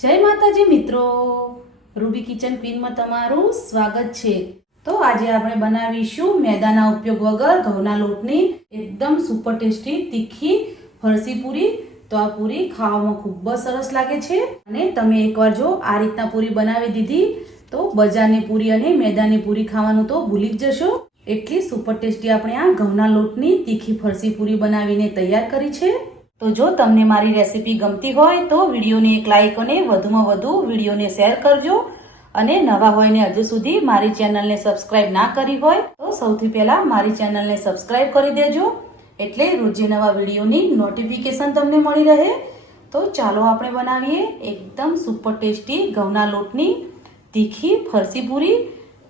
જય માતાજી મિત્રો. રૂબી કિચન ક્વીનમાં તમારું સ્વાગત છે. તો આજે આપણે બનાવીશું મેદાના ઉપયોગ વગર ઘઉંના લોટની એકદમ સુપર ટેસ્ટી તીખી ફરસી પૂરી. તો આ પૂરી ખાવામાં ખૂબ જ સરસ લાગે છે. અને તમે એકવાર જો આ રીતના પૂરી બનાવી દીધી, તો બજારની પૂરી અને મેદાની પૂરી ખાવાનું તો ભૂલી જ જશો. એટલી સુપર ટેસ્ટી આપણે આ ઘઉંના લોટની તીખી ફરસી પૂરી બનાવીને તૈયાર કરી છે. તો જો તમને મારી રેસીપી ગમતી હોય તો વિડીયોને એક લાઇક અને વધુમાં વધુ વિડીયોને શેર કરજો. અને નવા હોય ને હજુ સુધી મારી ચેનલને સબસ્ક્રાઇબ ના કરી હોય તો સૌથી પહેલાં મારી ચેનલને સબસ્ક્રાઇબ કરી દેજો. એટલે રોજે નવા વિડીયોની નોટિફિકેશન તમને મળી રહે. તો ચાલો આપણે બનાવીએ એકદમ સુપર ટેસ્ટી ઘઉંના લોટની તીખી ફરસી પૂરી.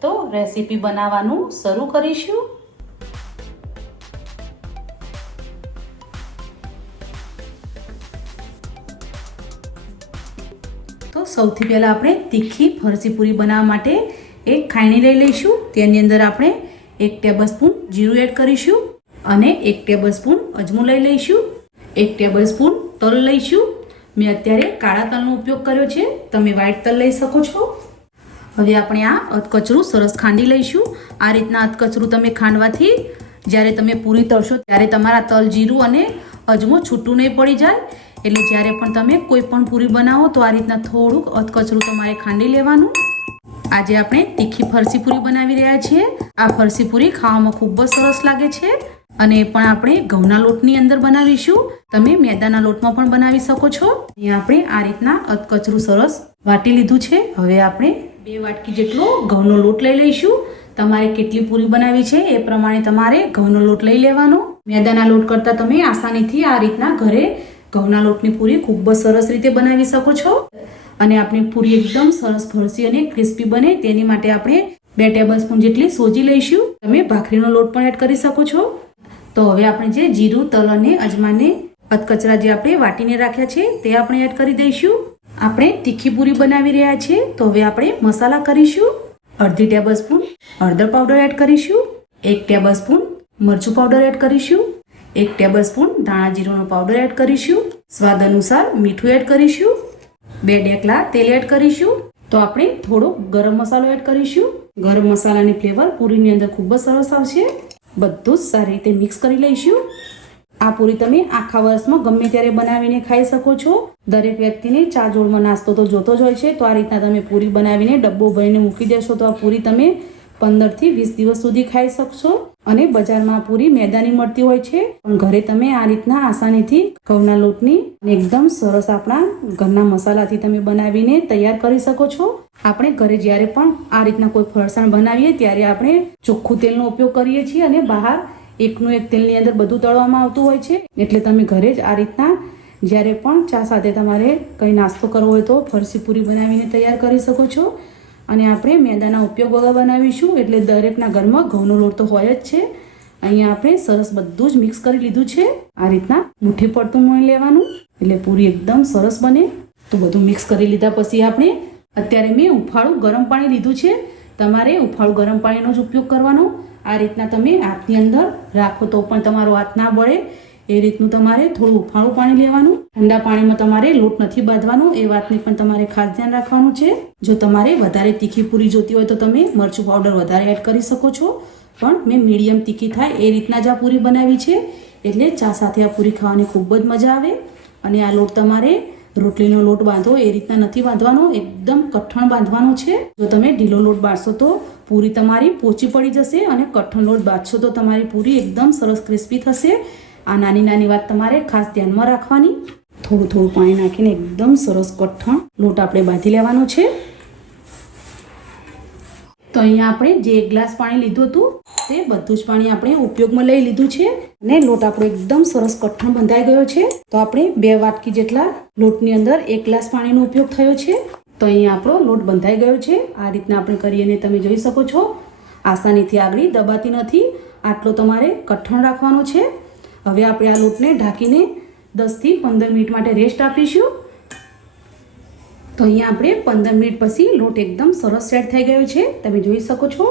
તો રેસીપી બનાવવાનું શરૂ કરીશું. સૌથી પહેલાં આપણે તીખી ફરસી પૂરી બનાવવા માટે એક ખાયણી લઈ લઈશું. તેની અંદર આપણે એક ટેબલસ્પૂન જીરું એડ કરીશું અને એક ટેબલસ્પૂન સ્પૂન અજમો લઈ લઈશું. એક ટેબલસ્પૂન તલ લઈશું. મેં અત્યારે કાળા તલનો ઉપયોગ કર્યો છે. તમે વ્હાઇટ તલ લઈ શકો છો. હવે આપણે આ અધકચરું સરસ ખાંડી લઈશું. આ રીતના અધકચરું તમે ખાંડવાથી જ્યારે તમે પૂરી તળશો ત્યારે તમારા તલ જીરું અને અજમો છૂટું નહીં પડી જાય. એટલે જ્યારે પણ તમે કોઈ પણ પૂરી બનાવો તો આ રીતના થોડુંક અધકચરું તમારે ખાંડી લેવાનું. આજે આપણે તીખી ફરસી પૂરી બનાવી રહ્યા છીએ. આ ફરસી પૂરી ખાવામાં ખૂબ જ સરસ લાગે છે અને પણ આપણે ઘઉંના લોટની અંદર બનાવીશું. તમે મેદાના લોટમાં પણ બનાવી શકો છો. અહીંયા આપણે આ રીતના અધકચરું સરસ વાટી લીધું છે. હવે આપણે બે વાટકી જેટલો ઘઉંનો લોટ લઈ લઈશું. તમારે કેટલી પૂરી બનાવી છે એ પ્રમાણે તમારે ઘઉંનો લોટ લઈ લેવાનો. મેદાના લોટ કરતાં તમે આસાનીથી આ રીતના ઘરે ઘઉંના લોટની પૂરી ખૂબ જ સરસ રીતે બનાવી શકો છો. અને આપણી પૂરી એકદમ સરસ ફરસી અને ક્રિસ્પી બને તેની માટે આપણે બે ટેબલ સ્પૂન જેટલી સોજી લઈશું. તમે ભાખરીનો લોટ પણ એડ કરી શકો છો. તો હવે આપણે જે જીરું, તલ અને અજમાને અધકચરા જે આપણે વાટીને રાખ્યા છે તે આપણે એડ કરી દઈશું. આપણે તીખી પૂરી બનાવી રહ્યા છીએ તો હવે આપણે મસાલા કરીશું. અડધી ટેબલ સ્પૂન હળદર પાવડર એડ કરીશું. એક ટેબલ સ્પૂન મરચું પાવડર એડ કરીશું. એક ટેબલ સ્પૂન ધાણા જીરુંનો પાવડર એડ કરીશું. સ્વાદ અનુસાર મીઠું એડ કરીશું. બે ડેકલા તેલ એડ કરીશું. તો આપણે થોડો ગરમ મસાલો એડ કરીશું. ગરમ મસાલાની ફ્લેવર પૂરીની અંદર ખૂબ જ સરસ આવશે. બધું જ સારી રીતે મિક્સ કરી લઈશું. આ પૂરી તમે આખા વર્ષમાં ગમે ત્યારે બનાવીને ખાઈ શકો છો. દરેક વ્યક્તિને ચા જોડમાં નાસ્તો તો જોતો જ હોય છે. તો આ રીતના તમે પૂરી બનાવીને ડબ્બો ભરીને મૂકી દેશો તો આ પૂરી તમે પંદરથી વીસ દિવસ સુધી ખાઈ શકશો. અને બજારમાં પૂરી મેદાની મળતી હોય છે. પણ ઘરે તમે આ રીતના આસાનીથી ઘઉંના લોટની એકદમ સરસ આપણા ઘરના મસાલાથી તમે બનાવીને તૈયાર કરી શકો છો. આપણે ઘરે જ્યારે પણ આ રીતના કોઈ ફરસાણ બનાવીએ ત્યારે આપણે ચોખ્ખું તેલનો ઉપયોગ કરીએ છીએ અને બહાર એકનું એક તેલની અંદર બધું તળવામાં આવતું હોય છે. એટલે તમે ઘરે જ આ રીતના જ્યારે પણ ચા સાથે તમારે કંઈ નાસ્તો કરવો હોય તો ફરસી પૂરી બનાવીને તૈયાર કરી શકો છો. અને આપણે મેદાના ઉપયોગ વગર બનાવીશું, એટલે દરેકના ઘરમાં ઘઉંનો લોટ તો હોય જ છે. અહીંયા આપણે સરસ બધું જ મિક્સ કરી લીધું છે. આ રીતના મુઠ્ઠી પડતું મોઈ લેવાનું, એટલે પૂરી એકદમ સરસ બને. તો બધું મિક્સ કરી લીધા પછી આપણે, અત્યારે મેં ઉફાળું ગરમ પાણી લીધું છે. તમારે ઉફાળું ગરમ પાણીનો જ ઉપયોગ કરવાનો. આ રીતના તમે હાથની અંદર રાખો તો પણ તમારો હાથ ના બળે. એ રીતનું તમારે થોડું ઉફાળું પાણી લેવાનું, ઠંડા પાણીમાં તમારે લોટ નથી બાંધવાનો, એ વાતની પણ તમારે ખાસ ધ્યાન રાખવાનું છે. જો તમારે વધારે તીખી પૂરી જોતી હોય તો તમે મરચું પાવડર વધારે એડ કરી શકો છો. પણ મેં મીડિયમ તીખી થાય એ રીતના જ આ પૂરી બનાવી છે. એટલે ચા સાથે આ પૂરી ખાવાની ખૂબ જ મજા આવે. અને આ લોટ તમારે રોટલીનો લોટ બાંધો એ રીતના નથી બાંધવાનો, એકદમ કઠણ બાંધવાનો છે. જો તમે ઢીલો લોટ બાંધશો તો પૂરી તમારી પોચી પડી જશે અને કઠણ લોટ બાંધશો તો તમારી પૂરી એકદમ સરસ ક્રિસ્પી થશે. આ નાની નાની વાત તમારે ખાસ ધ્યાનમાં રાખવાની. થોડું થોડું પાણી નાખીને એકદમ સરસ કઠણ લોટ આપણે બાંધી લેવાનો છે. તો અહીંયા આપણે જે એક ગ્લાસ પાણી લીધું હતું, તે બધું જ પાણી આપણે ઉપયોગમાં લઈ લીધું છે. અને લોટ આપણો એકદમ સરસ કઠણ બંધાઈ ગયો છે. તો આપણે બે વાટકી જેટલા લોટની અંદર એક ગ્લાસ પાણીનો ઉપયોગ થયો છે. તો અહીંયા આપણો લોટ બંધાઈ ગયો છે. આ રીતના આપણે કરીને તમે જોઈ શકો છો. આસાનીથી આગળ દબાતી નથી. આટલો તમારે કઠણ રાખવાનો છે. હવે આપણે આ લોટને ઢાંકીને દસથી પંદર મિનિટ માટે રેસ્ટ આપીશું. તો અહીંયા આપણે પંદર મિનિટ પછી લોટ એકદમ સરસ સેટ થઈ ગયો છે. તમે જોઈ શકો છો,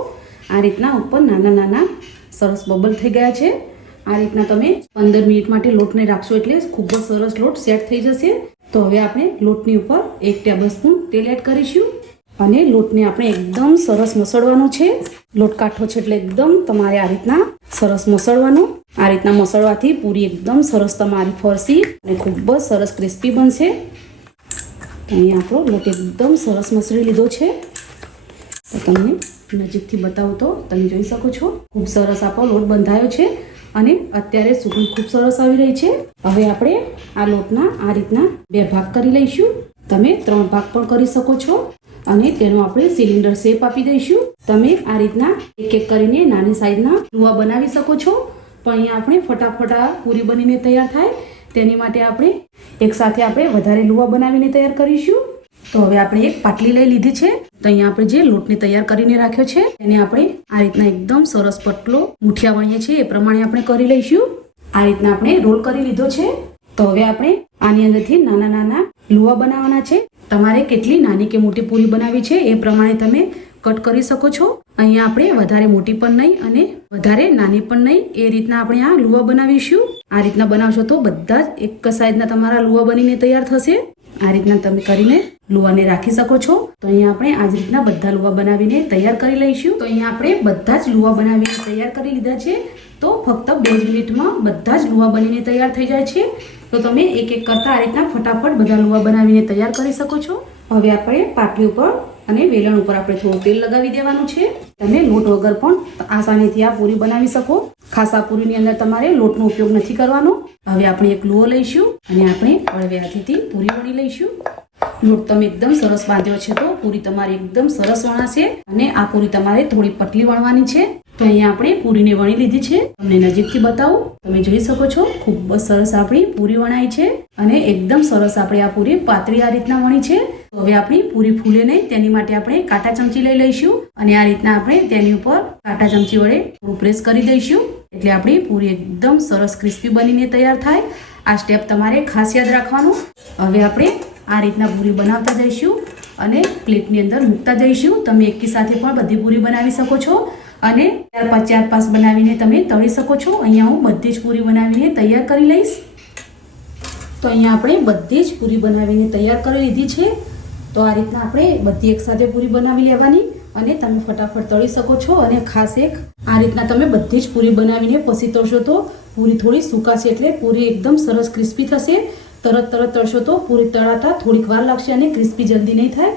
આ રીતના ઉપર નાના નાના સરસ બબલ થઈ ગયા છે. આ રીતના તમે પંદર મિનિટ માટે લોટને રાખશો એટલે ખૂબ જ સરસ લોટ સેટ થઈ જશે. તો હવે આપણે લોટની ઉપર એક ટેબલ સ્પૂન તેલ એડ કરીશું. અને લોટને આપણે એકદમ સરસ મસળવાનો છે. લોટ કાઠો છે એટલે એકદમ તમારે આ રીતના સરસ મસળવાનો. આ રીતના મસળવાથી પૂરી એકદમ સરસ તમારી ફરસી અને ખૂબ જ સરસ ક્રિસ્પી બનશે. અહીંયા આપણો લોટ એકદમ સરસ મસળી લીધો છે. તો તમને નજીકથી બતાવું તો તમે જોઈ શકો છો. ખૂબ સરસ આપણો લોટ બંધાયો છે અને અત્યારે સુગંધ ખૂબ સરસ આવી રહી છે. હવે આપણે આ લોટના આ રીતના બે ભાગ કરી લઈશું. તમે ત્રણ ભાગ પણ કરી શકો છો. અને તેનો આપણે સિલિન્ડર શેપ આપી દઈશું. તમે આ રીતના એક એક કરીને નાની સાઈઝના લુવા બનાવી શકો છો. પણ અહીંયા આપણે ફટાફટ પૂરી બનીને તૈયાર થાય. તેની માટે આપણે એક સાથે આપણે વધારે લુવા બનાવીને તૈયાર કરીશું. તો હવે આપણે એક પાટલી લઈ લીધી છે. તો અહીંયા આપણે જે લોટને તૈયાર કરીને રાખ્યો છે, એને આપણે આ રીતના એકદમ સરસ પટલો મુઠિયા વણીએ છીએ. એ પ્રમાણે આપણે કરી લઈશું. આ રીતના આપણે રોલ કરી લીધો છે. તો હવે આપણે આની અંદરથી નાના નાના લુવા બનાવવાના છે. તમારે કેટલી નાની કે મોટી પૂરી બનાવી છે એ પ્રમાણે તમે કટ કરી શકો છો. અહીંયા આપણે વધારે મોટી પણ નહીં અને વધારે નાની પણ નહીં. એ રીતના આપણે આ લુવા બનાવીશું. આ રીતના બનાવશો તો બધા જ એક સાઈઝના તમારા લુવા બનીને તૈયાર થશે. આ રીતના તમે કરીને લુવાને રાખી શકો છો. તો અહીંયા આપણે આ રીતના બધા લુવા બનાવીને તૈયાર કરી લઈશું. તો અહીંયા આપણે બધા જ લુવા બનાવીને તૈયાર કરી લીધા છે. તો ફક્ત બે જ મિનિટમાં બધા જ લુવા બનીને તૈયાર થઈ જાય છે. તો તમે એક એક કરતા આ રીતના ફટાફટ બધા લુવા બનાવીને તૈયાર કરી શકો છો. હવે આપણે પાટલી ઉપર અને વેલણ ઉપર આપણે થોડું તેલ લગાવી દેવાનું છે. તમે લોટ વગર પણ આસાનીથી આ પૂરી બનાવી શકો. ખાસા પૂરીની અંદર તમારે લોટનો ઉપયોગ નથી કરવાનો. હવે આપણે એક લુઓ લઈશું. અને આપણે હળવે હાથેથી પૂરી વણી લઈશું. લોટ તમે એકદમ સરસ બાંધ્યો છે તો પૂરી તમારી એકદમ સરસ વણાશે અને આ પૂરી તમારે થોડી પતલી વણવાની છે. તો અહીંયા આપણે પૂરીને વણી લીધી છે. તમને નજીકથી બતાવું. તમે જોઈ શકો છો, ખૂબ જ સરસ આપણી પૂરી વણાઈ છે અને એકદમ સરસ આપણે આ પૂરી પાતળી આ રીતના વણી છે. તો હવે આપણી પૂરી ફૂલે નહીં તેની માટે આપણે કાંટા ચમચી લઈ લઈશું અને આ રીતના આપણે તેની ઉપર કાંટા ચમચી વડે થોડું પ્રેસ કરી દઈશું. એટલે આપણી પૂરી એકદમ સરસ ક્રિસ્પી બનીને તૈયાર થાય. આ સ્ટેપ તમારે ખાસ યાદ રાખવાનું. હવે આપણે આ રીતના પૂરી બનાવતા જઈશું અને પ્લેટની અંદર મૂકતા જઈશું. તમે એકી સાથે પણ બધી પૂરી બનાવી શકો છો. અને ચાર પાંચ ચાર પાંચ બનાવીને તમે તળી શકો છો. અહીંયા હું બધી જ પૂરી બનાવીને તૈયાર કરી લઈશ. તો અહીંયા આપણે બધી જ પૂરી બનાવીને તૈયાર કરી લીધી છે. તો આ રીતના આપણે બધી એક સાથે પૂરી બનાવી લેવાની અને તમે ફટાફટ તળી શકો છો. અને ખાસ એક આ રીતના તમે બધી જ પૂરી બનાવીને પછી તળશો તો પૂરી થોડી સુકાશે એટલે પૂરી એકદમ સરસ ક્રિસ્પી થશે. તરત તરત તળશો તો પૂરી તળાતા થોડીક વાર લાગશે અને ક્રિસ્પી જલ્દી નહીં થાય.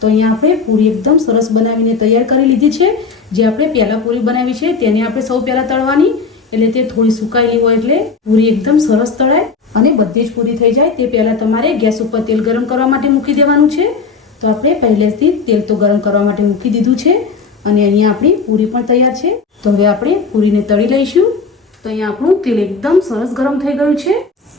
તો અહીંયા આપણે પૂરી એકદમ સરસ બનાવીને તૈયાર કરી લીધી છે. જે આપણે પહેલાં પૂરી બનાવી છે તેને આપણે સૌ પહેલાં તળવાની. એટલે તે થોડી સુકાયેલી હોય એટલે પૂરી એકદમ સરસ તળાય અને બધી જ પૂરી થઈ જાય. તે પહેલાં તમારે ગેસ ઉપર તેલ ગરમ કરવા માટે મૂકી દેવાનું છે. તો આપણે પહેલેથી તેલ તો ગરમ કરવા માટે મૂકી દીધું છે અને અહીંયા આપણી પૂરી પણ તૈયાર છે. તો હવે આપણે પૂરીને તળી લઈશું. તો અહીંયા આપણું તેલ એકદમ સરસ ગરમ થઈ ગયું છે.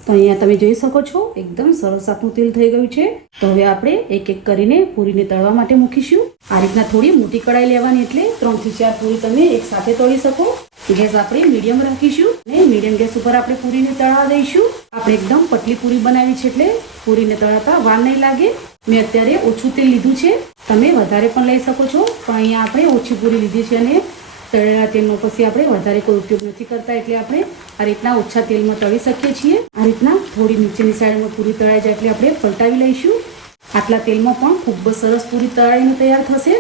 તો અહીંયા તમે જોઈ શકો છો, એકદમ સરસ આપણું તેલ થઈ ગયું છે. તો હવે આપણે એક એક કરીને પૂરીને તળવા માટે મૂકીશું. આ રીતના થોડી મોટી કડાઈ લેવાની એટલે ત્રણથી ચાર પૂરી તમે એક સાથે તળી શકો. ગેસ આપણે મીડિયમ રાખીશું અને મીડિયમ ગેસ ઉપર આપણે પૂરીને તળવા દઈશું. આપણે એકદમ પતલી પૂરી બનાવી છે એટલે પૂરીને તળાતા વાર નહીં લાગે. મેં અત્યારે ઓછું તેલ લીધું છે. તમે વધારે પણ લઈ શકો છો. પણ અહીંયા આપણે ઓછી પૂરી લીધી છે અને તળેલા તેલનો પછી આપણે વધારે કોઈ ઉપયોગ નથી કરતા એટલે આપણે આ રીતના ઓછા તેલમાં તળી શકીએ છીએ. આ રીતના થોડી નીચેની સાઈડમાં પૂરી તળાઈ જાય એટલે આપણે પલટાવી લઈશું. આટલા તેલમાં પણ ખૂબ જ સરસ પૂરી તળાઈને તૈયાર થશે.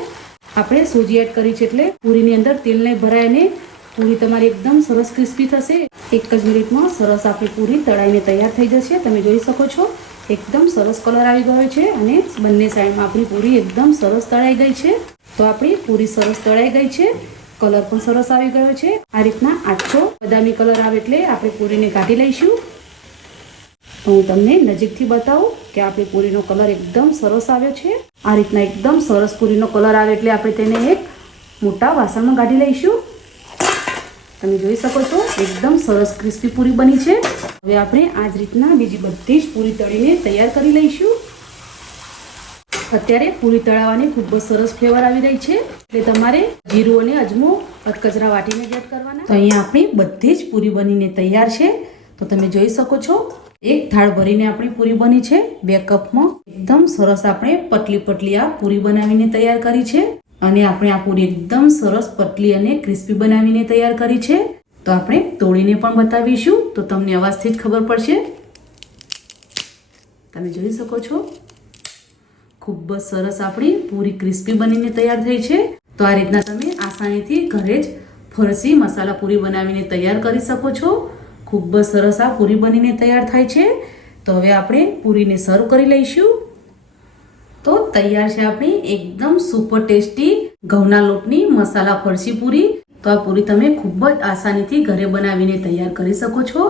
આપણે સૂજી એડ કરી છે એટલે પૂરીની અંદર તેલને ભરાઈને પૂરી તમારી એકદમ સરસ ક્રિસ્પી થશે. એક જ મિનિટમાં સરસ આપણી પૂરી તળાઈને તૈયાર થઈ જશે. તમે જોઈ શકો છો, એકદમ સરસ કલર આવી ગયો છે અને બંને સાઈડમાં આપણી પૂરી એકદમ સરસ તળાઈ ગઈ છે. તો આપણી પૂરી સરસ તળાઈ ગઈ છે. કલર પણ સરસ આવી ગયો છે. આ રીતના આછો બદામી કલર આવે એટલે આપણે પૂરીને કાઢી લઈશું. તો હું તમને નજીકથી બતાવું કે આપણી પૂરીનો કલર એકદમ સરસ આવ્યો છે. આ રીતના એકદમ સરસ પૂરીનો કલર આવે એટલે આપણે તેને એક મોટા વાસણમાં કાઢી લઈશું. તમે જોઈ શકો છો, એકદમ સરસ ક્રિસ્પી પૂરી બની છે. હવે આપણે આ જ રીતના બીજી બધી જ પૂરી તળીને તૈયાર કરી લઈશું. અત્યારે પૂરી તળાવવાની ખૂબ જ સરસ ફ્લેવર આવી રહી છે. એટલે તમારે જીરું અને અજમો અધકચરા વાટીને એડ કરવાના. તો અહીંયા આપણી બધી જ પૂરી બનીને તૈયાર છે. તો તમે જોઈ શકો છો, એક થાળ ભરીને આપણી પૂરી બની છે. બે કપમાં એકદમ સરસ આપણે પતલી પતલી આ પૂરી બનાવીને તૈયાર કરી છે. અને આપણે આ પૂરી એકદમ સરસ પતલી અને ક્રિસ્પી બનાવીને તૈયાર કરી છે. તો આપણે તોડીને પણ બતાવીશું. તો તમને અવાજથી જ ખબર પડશે. તમે જોઈ શકો છો ખૂબ જ સરસ આપણી પૂરી ક્રિસ્પી બનીને તૈયાર થઈ છે. તો આ રીતના તમે આસાનીથી ઘરે જ ફરસી મસાલા પૂરી બનાવીને તૈયાર કરી શકો છો. ખૂબ જ સરસ આ પૂરી બનીને તૈયાર થાય છે. તો હવે આપણે પૂરીને સર્વ કરી લઈશું. તો તૈયાર છે આપણી એકદમ સુપર ટેસ્ટી ઘઉંના લોટની મસાલા ફરસી પૂરી. તો આ પૂરી તમે ખૂબ જ આસાનીથી ઘરે બનાવીને તૈયાર કરી શકો છો.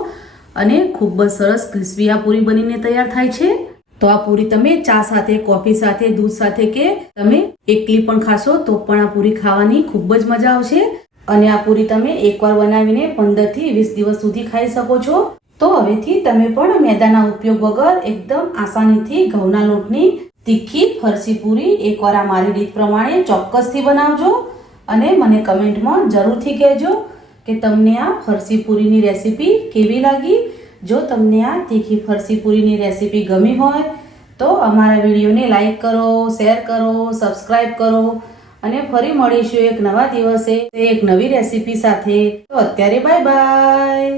અને ખૂબ જ સરસ ક્રિસ્પી આ પૂરી બનીને તૈયાર થાય છે. તો આ પૂરી તમે ચા સાથે, કોફી સાથે, દૂધ સાથે કે તમે એકલી પણ ખાશો તો પણ આ પૂરી ખાવાની ખૂબ જ મજા આવશે. અને આ પૂરી તમે એકવાર બનાવીને પંદરથી વીસ દિવસ સુધી ખાઈ શકો છો. તો હવેથી તમે પણ મેદાના ઉપયોગ વગર એકદમ આસાનીથી ઘઉંના લોટની તીખી ફરસી પૂરી એકવાર આ મારી રીત પ્રમાણે ચોક્કસથી બનાવજો. અને મને કમેન્ટમાં જરૂરથી કહેજો કે તમને આ ફરસી પૂરીની રેસીપી કેવી લાગી? જો તમને આ તીખી ફરસી પૂરીની રેસીપી ગમી હોય, તો અમારા વિડીયોને લાઈક કરો, શેર કરો સબસ્ક્રાઈબ કરો અને ફરી મળીશું એક નવા દિવસે એક નવી રેસીપી સાથે. તો અત્યારે બાય બાય.